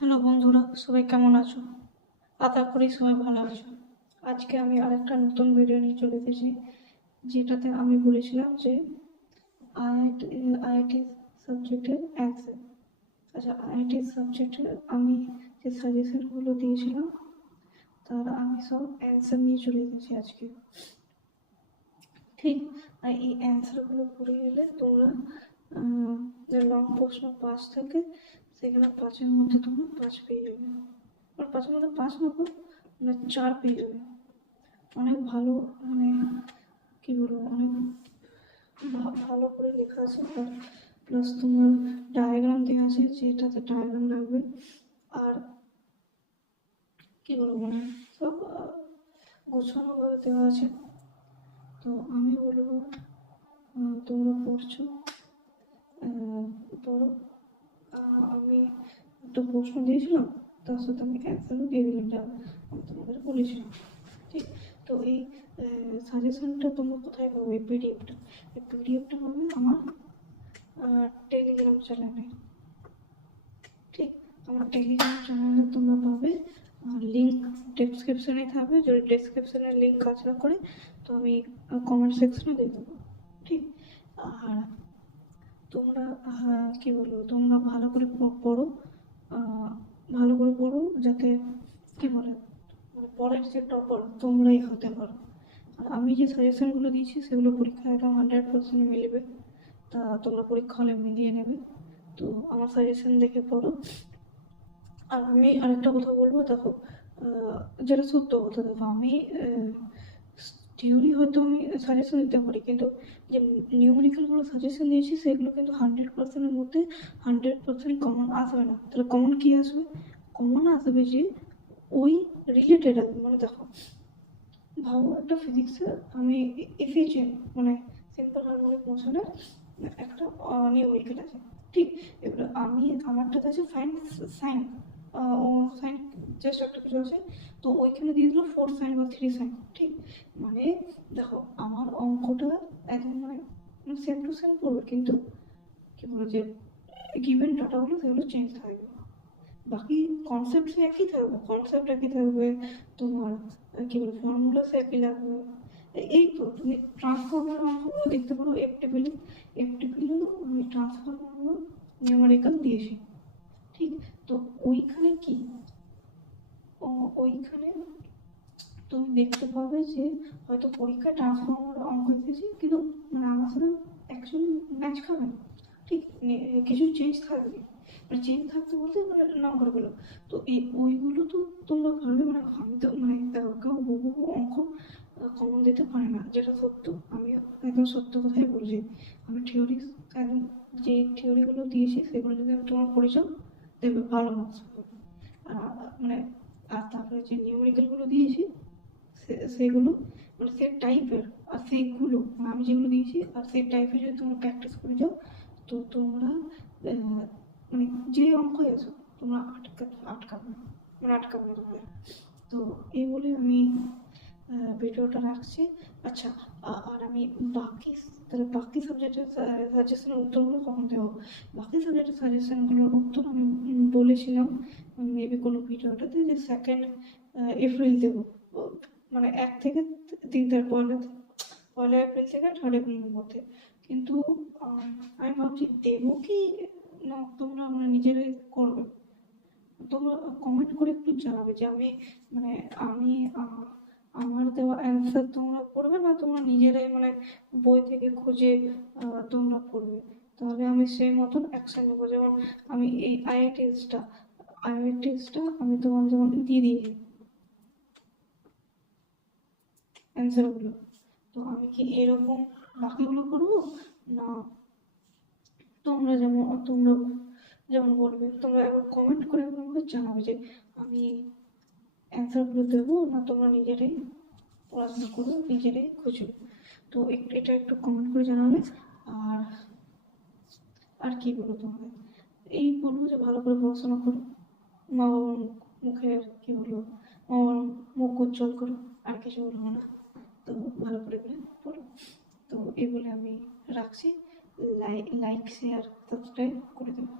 Hello বন্ধুরা, সবাই কেমন আছো? আশা করি সবাই ভালো আছো। আজকে আমি আরেকটা নতুন ভিডিও নিয়ে চলে এসেছি, যেটাতে আমি বলেছিলাম যে আইআইটি সাবজেক্টের অ্যান্সার। আচ্ছা, আইআইটি সাবজেক্টের আমি যে সাজেশনগুলো দিয়েছিলাম তার আমি সব অ্যান্সার নিয়ে চলে এসেছি আজকে। ঠিক, আর এই অ্যান্সারগুলো পড়ে গেলে তোমরা যে লং প্রশ্ন 5 থাকে, সেখানে 5-এর মধ্যে তোমরা 5 পেয়ে যাবে। আর 5-এর মধ্যে 5 নেবো, মানে 4 পেয়ে যাবে। অনেক ভালো, মানে কি বলবো, অনেক ভালো করে লেখা আছে। প্লাস তোমার ডায়াগ্রাম দেওয়া আছে, যেটাতে ডায়াগ্রাম লাগবে। আর কি বলবো, মানে সব গোছানোভাবে দেওয়া আছে। তো আমি বলবো তোমরা পড়ছো, পড়ো। আমি একটা প্রশ্ন দিয়েছিলাম, তার সাথে আমি অ্যান্সারও দিয়ে দিলাম, যা আমি তোমাদের বলেছিলাম। ঠিক, তো এই সাজেশনটা তোমরা কোথায় পাবে? পিডিএফটা, এই পিডিএফটা পাবে আমার টেলিগ্রাম চ্যানেলে। ঠিক, আমার টেলিগ্রাম চ্যানেলে তোমরা পাবে, লিঙ্ক ডেসক্রিপশনে থাকবে। যদি ডেসক্রিপশনে লিঙ্ক কাজ না করে তো আমি কমেন্ট সেকশনে দিয়ে দেবো। ঠিক, আর তোমরা কি বলবো, তোমরা ভালো করে পড়ো, ভালো করে পড়ো, যাতে কি বলে, মানে পরের যে টপার তোমরাই হতে পারো। আর আমি যে সাজেশনগুলো দিয়েছি সেগুলো পরীক্ষায় একদম 100% মিলবে। তা তোমরা পরীক্ষা হলে মিলিয়ে নেবে। তো আমার সাজেশন দেখে পড়ো। আর আমি আরেকটা কথা বলবো, দেখো, যেটা সত্য কথা, দেখো, আমি থিওরি হয়তো আমি সাজেশন দিতে পারি, কিন্তু যে নিউমেরিক্যালগুলো সাজেশন দিয়েছি সেগুলো কিন্তু 100%-এর মধ্যে 100% কমন আসবে না। তাহলে কমন কী আসবে? কমন আসবে যে ওই রিলেটেড আসবে। মানে দেখো, ভাবো একটা ফিজিক্সে আমি এফিসিয়েন্ট, মানে সিম্পল হারমোনিক মোশনের একটা নিউমেরিক্যাল আছে। ঠিক, এবার আমি আমারটাতে আছে ফাইন সাইন, ও সাইন জাস্ট একটা কিছু আছে, তো ওইখানে দিয়ে দিল 4 সাইন বা 3 সাইন। ঠিক, মানে দেখো, আমার অঙ্কটা একদম মানে সেম টু সেম পড়বে, কিন্তু কি বলবো, যে গিভেন ডাটাগুলো সেগুলো চেঞ্জ থাকবে। বাকি কনসেপ্ট একই থাকবে, তোমার কি বলবো, ফর্মুলাস একই লাগবে। এই তো তুমি ট্রান্সফর্মার অঙ্কগুলো দেখতে পারো এফটিপিলেও আমি ট্রান্সফর্মারগুলো নিউমেরিক্যাল দিয়েছি। ঠিক, তো ওইখানে কি, ওইখানে তুমি দেখতে পাবে যে হয়তো পরীক্ষায় ট্রান্সফর্মার অঙ্ক এসেছে, কিন্তু মানে আমার সাথে অ্যাকচুয়ালি ম্যাচ খাবে না। ঠিক, কিছু চেঞ্জ থাকবে, মানে চেঞ্জ থাকতে বলতে মানে নাম্বারগুলো। তো এই ওইগুলো তো তোমরা পারবে, মানে আমি তো মানে কেউ হুবহু অঙ্ক কমন দিতে পারে না, যেটা সত্য। আমি একদম সত্য কথাই বলছি। আমি থিওরি একদম যে থিওরিগুলো দিয়েছি সেগুলো যদি আমি তোমার করে যাও, দেখবে ভালো মার্কস পাবে। মানে আর তারপরে যে নিউমেরিক্যালগুলো দিয়েছি সেগুলো মানে সে টাইপের, আর সেইগুলো মানে আমি যেগুলো দিয়েছি আর সেই টাইপের যদি তোমরা প্র্যাকটিস করে যাও, তো তোমরা মানে যে অঙ্কই আসো তোমরা আটকাবে, মানে আটকাবে না তোমরা। তো এই বলে আমি ভিডিওটা রাখছি। আচ্ছা, আর আমি বাকি, তাহলে বাকি সাবজেক্টের সাজেশনের উত্তরগুলো কখন দেবো? বাকি সাবজেক্টের সাজেশনগুলোর উত্তর আমি বলেছিলাম মেবি কোনো ভিডিওটাতে, যে 2 এপ্রিল দেবো, মানে 1 থেকে 3 তারিখ, পয়লা এপ্রিল থেকে 3 এপ্রিলের মধ্যে। কিন্তু আমি ভাবছি দেবো কি না, তোমরা মানে নিজেরাই করবে। তোমরা কমেন্ট করে একটু জানাবে যে মানে আমি আমার দেওয়া অ্যান্সার তোমরা পড়বে না তোমরা নিজেরাই মানে বই থেকে খুঁজে তোমরা পড়বে। তাহলে আমি সেই মতন অ্যাকশন নেবো। যেমন আমি এই আইআইটিসটা আমি তোমার যেমন দিয়ে দিয়েছি অ্যান্সারগুলো, তো আমি কি এরকম বাকিগুলো করবো না? তোমরা যেমন বলবে, তোমরা একবার কমেন্ট করে আমাকে জানাবে যে আমি অ্যান্সারগুলো দেবো না তোমরা নিজেরাই পড়াশোনা করবে, নিজেরাই খুঁজবে। তো এটা একটু কমেন্ট করে জানাবে। আর আর কি বলবো তোমাদের, এই বলবো যে ভালো করে পড়াশোনা করো, মা বাবার মুখের কি বলবো, মা বাবার মুখ উজ্জ্বল করো, আর কিছু বলবো না। তো ভালো করে পড়ো। তো এই বলে আমি রাখছি। লাইক শেয়ার সাবস্ক্রাইব করে দেবো।